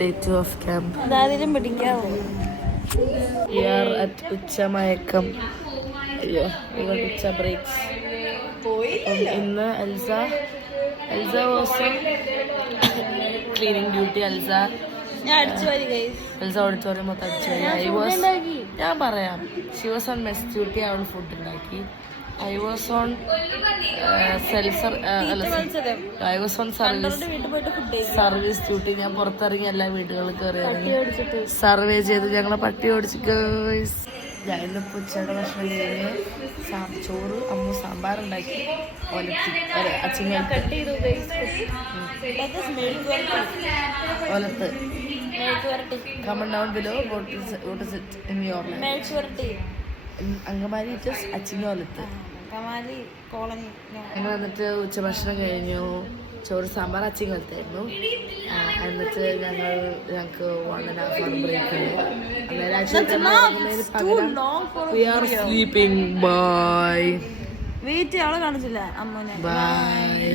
Day 2 of camp. We are at Uchamayakam. Yeah, we got Ucha breaks. In Elsa was on cleaning duty. Elsa auditorium. She was on mess duty. I food. I was on I was on service duty. ഞാൻ പുറത്തിറങ്ങി എല്ലാ വീടുകളും കയറി survey ചെയ്ത് ഞങ്ങളെ പട്ടി ഓടിച്ച് girls. ഞാൻ ഇന്നിപ്പോൾ ഉച്ചയുടെ ഭക്ഷണം കഴിഞ്ഞ് ചോറ് അമ്മ സാമ്പാർ ഉണ്ടാക്കി ഒലത്തി ഒലത്ത് comment down below what is it in your Angamaly just അച്ചിങ്ങ ഒലത്ത് ഞങ്ങൾ വന്നിട്ട് ഉച്ചഭക്ഷണം കഴിഞ്ഞു. ചോറ് സാമ്പാർ അച്ചിങ്ങലത്തായിരുന്നു. എന്നിട്ട് ഞങ്ങൾക്ക് 1.5 hour ബ്രേക്ക് ഉണ്ട്. We are sleeping. Bye. Wait അവളെ കാണിച്ചില്ല അമ്മനെ. Bye.